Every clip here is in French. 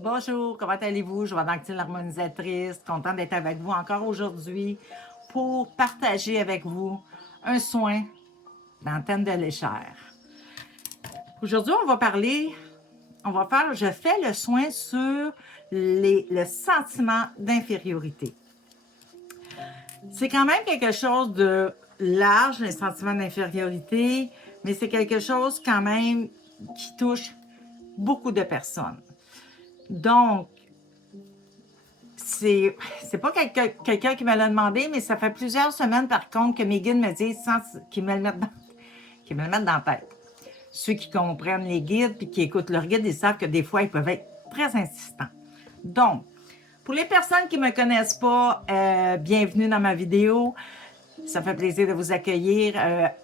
Bonjour, comment allez-vous? Je suis l'harmonisatrice, contente d'être avec vous encore aujourd'hui pour partager avec vous un soin d'antenne de l'échelle. Aujourd'hui, je fais le soin sur le sentiment d'infériorité. C'est quand même quelque chose de large, les sentiments d'infériorité, mais c'est quelque chose quand même qui touche beaucoup de personnes. Donc, c'est pas quelqu'un qui me l'a demandé, mais ça fait plusieurs semaines, par contre, que mes guides me disent qu'ils me le mettent dans la tête. Ceux qui comprennent les guides puis qui écoutent leurs guides, ils savent que des fois, ils peuvent être très insistants. Donc, pour les personnes qui ne me connaissent pas, bienvenue dans ma vidéo. Ça fait plaisir de vous accueillir.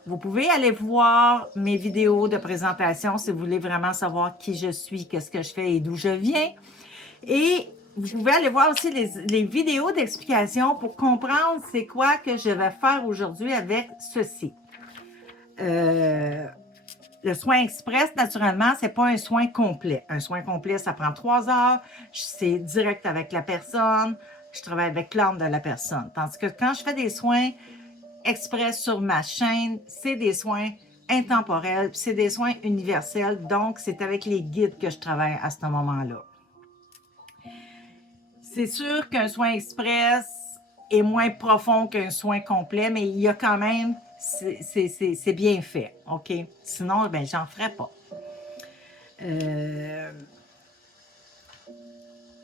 Vous pouvez aller voir mes vidéos de présentation si vous voulez vraiment savoir qui je suis, qu'est-ce que je fais et d'où je viens. Et vous pouvez aller voir aussi les vidéos d'explication pour comprendre c'est quoi que je vais faire aujourd'hui avec ceci. Le soin express, naturellement, c'est pas un soin complet. Un soin complet, ça prend 3 heures. C'est direct avec la personne. Je travaille avec l'âme de la personne. Tandis que quand je fais des soins express sur ma chaîne, c'est des soins intemporels, c'est des soins universels. Donc, c'est avec les guides que je travaille à ce moment-là. C'est sûr qu'un soin express est moins profond qu'un soin complet, mais il y a quand même, c'est bien fait, OK? Sinon, ben, j'en ferais pas.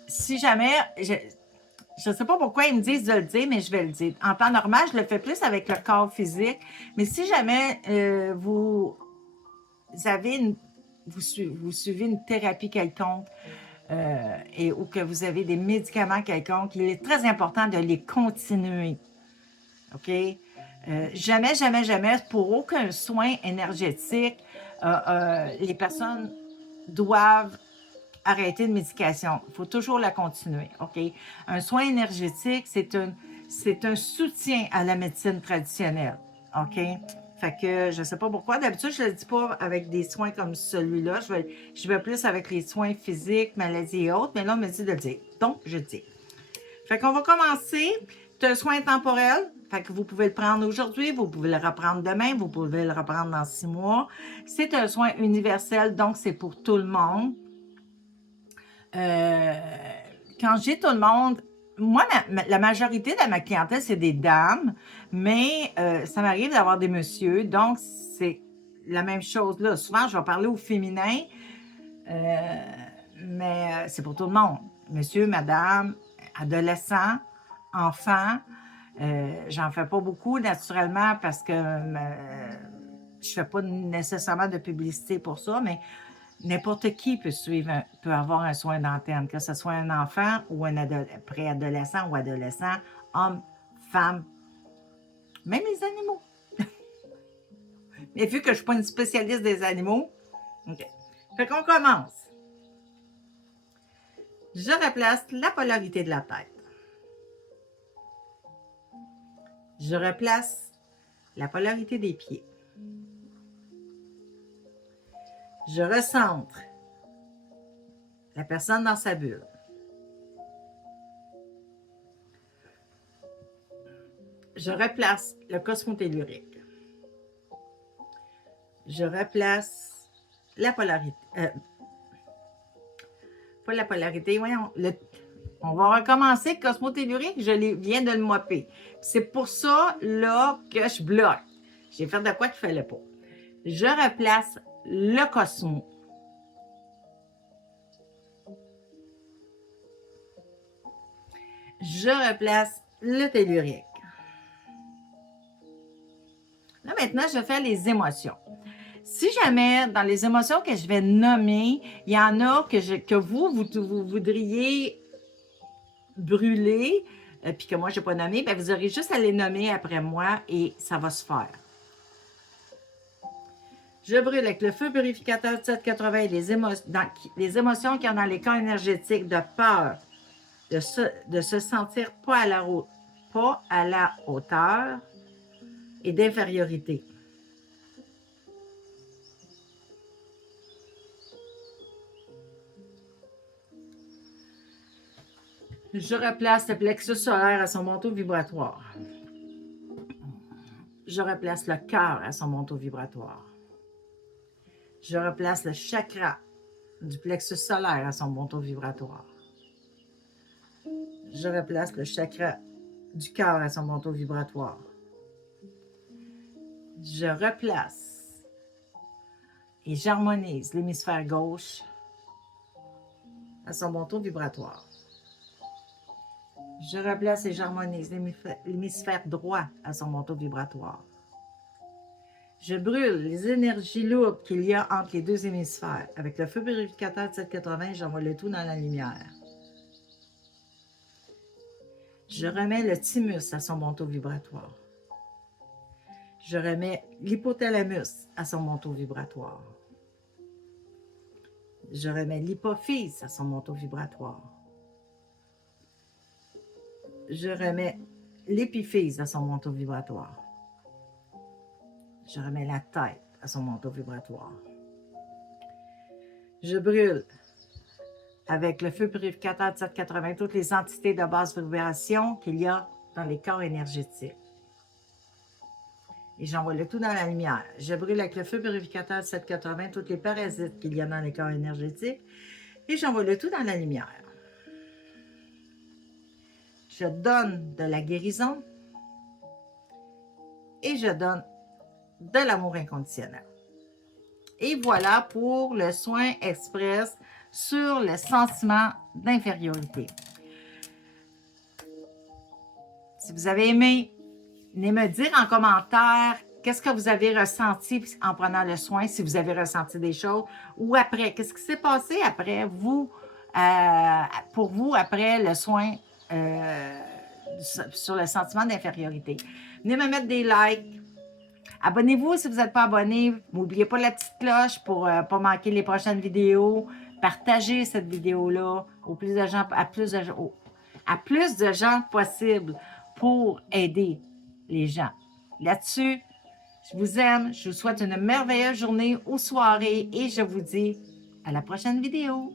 Si jamais, je ne sais pas pourquoi ils me disent de le dire, mais je vais le dire. En temps normal, je le fais plus avec le corps physique, mais si jamais vous suivez une thérapie quelconque, ou que vous avez des médicaments quelconques, il est très important de les continuer. OK? Jamais, jamais, jamais, pour aucun soin énergétique, les personnes doivent arrêter de médication. Il faut toujours la continuer. OK? Un soin énergétique, c'est un soutien à la médecine traditionnelle. OK? Fait que je ne sais pas pourquoi. D'habitude, je ne le dis pas avec des soins comme celui-là. Je vais plus avec les soins physiques, maladies et autres, mais là, on me dit de le dire. Donc, je dis. Fait qu'on va commencer. C'est un soin temporel. Fait que vous pouvez le prendre aujourd'hui, vous pouvez le reprendre demain, vous pouvez le reprendre dans 6 mois. C'est un soin universel, donc c'est pour tout le monde. Quand j'ai tout le monde, moi, la majorité de ma clientèle, c'est des dames, mais ça m'arrive d'avoir des messieurs, donc c'est la même chose là. Souvent, je vais parler au féminin, mais c'est pour tout le monde. Monsieur, madame, adolescent, enfant. J'en fais pas beaucoup naturellement parce que je fais pas nécessairement de publicité pour ça, mais n'importe qui peut avoir un soin d'antenne, que ce soit un enfant ou un préadolescent ou adolescent, homme, femme, même les animaux. Mais vu que je ne suis pas une spécialiste des animaux, OK. Fait qu'on commence. Je replace la polarité de la tête. Je replace la polarité des pieds. Je recentre la personne dans sa bulle. Je replace le cosmotellurique. Je replace la polarité. Pas la polarité, voyons. On va recommencer. Cosmotellurique, viens de le mopper. C'est pour ça, là, que je bloque. J'ai fait de quoi qu'il ne fallait pas. Je replace le cosmo. Je replace le tellurique. Là, maintenant, je fais les émotions. Si jamais, dans les émotions que je vais nommer, il y en a que vous voudriez brûler, puis que moi, je n'ai pas nommé, bien, vous aurez juste à les nommer après moi et ça va se faire. Je brûle avec le feu purificateur de 780 les émotions qu'il y a dans les camps énergétiques de peur, de se sentir pas à la hauteur et d'infériorité. Je replace le plexus solaire à son manteau vibratoire. Je replace le cœur à son manteau vibratoire. Je replace le chakra du plexus solaire à son manteau vibratoire. Je replace le chakra du cœur à son manteau vibratoire. Je replace et j'harmonise l'hémisphère gauche à son manteau vibratoire. Je replace et j'harmonise l'hémisphère droit à son manteau vibratoire. Je brûle les énergies lourdes qu'il y a entre les deux hémisphères. Avec le feu purificateur de 780, j'envoie le tout dans la lumière. Je remets le thymus à son manteau vibratoire. Je remets l'hypothalamus à son manteau vibratoire. Je remets l'hypophyse à son manteau vibratoire. Je remets l'épiphyse à son manteau vibratoire. Je remets la tête à son manteau vibratoire. Je brûle avec le feu purificateur de 780 toutes les entités de basse vibration qu'il y a dans les corps énergétiques. Et j'envoie le tout dans la lumière. Je brûle avec le feu purificateur de 780 toutes les parasites qu'il y a dans les corps énergétiques. Et j'envoie le tout dans la lumière. Je donne de la guérison et je donne de l'amour inconditionnel. Et voilà pour le soin express sur le sentiment d'infériorité. Si vous avez aimé, venez me dire en commentaire qu'est-ce que vous avez ressenti en prenant le soin, si vous avez ressenti des choses, ou après, qu'est-ce qui s'est passé après vous, pour vous, après le soin sur le sentiment d'infériorité. Venez me mettre des likes. Abonnez-vous si vous n'êtes pas abonné. N'oubliez pas la petite cloche pour ne pas manquer les prochaines vidéos. Partagez cette vidéo-là à plus de gens possible pour aider les gens. Là-dessus, je vous aime. Je vous souhaite une merveilleuse journée ou soirée et je vous dis à la prochaine vidéo.